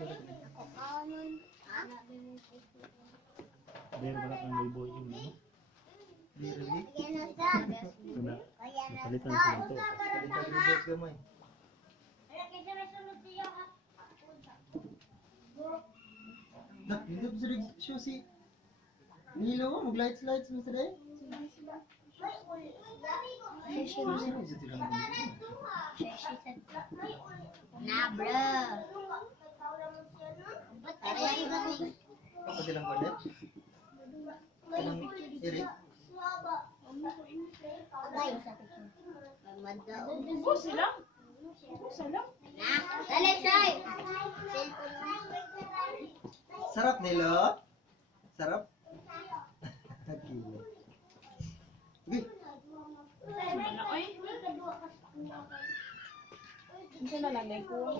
Pero wala kang may boy yung ano. Really? Wala. Napalitan sila ito. Palitan-reverse gamay. Nak, hindi ba sa show si Nilo? Mag-lights-lights mo sa day? Nah, bro. Apa silang kulit? Silang iri? Bus sila. Sila. Dali, Shay. Sarap Nilo? Sarap? Gila. Sige. Wala, oy. Hindi na lang, may kuha.